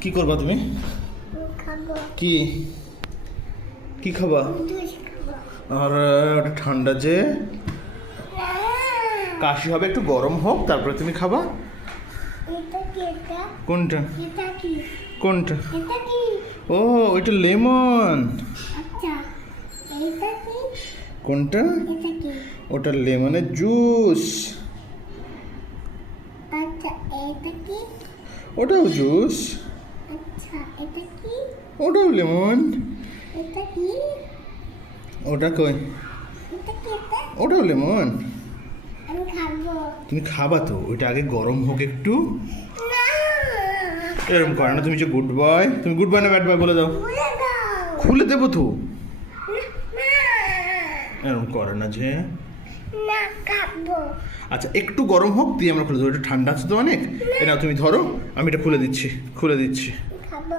কি করবা তুমি? কি কি খাবা? আর ওটা ঠান্ডা যে কাশি হবে, একটু গরম হোক তারপরে তুমি খাবা। কোনটা কোনটা? ও ওইটা লেমন। কোনটা? ওটা লেমনের জুস। ওটাও জুস, ওটাও লেমন। ওটা কই? ওটাও লেমন। তুমি খাবা তো, ওইটা আগে গরম হোক একটু। এরকম করে না, তুমি যে গুড বয়, তুমি গুড বয় না ব্যাড বয় বলে দাও। খুলে দেবো তো। এরকম করে না যে। আচ্ছা একটু গরম হোক দিয়ে আমরা খুলে দেবো, এটা ঠান্ডা আছে তো অনেক। এটা তুমি ধরো, আমি এটা খুলে দিচ্ছি।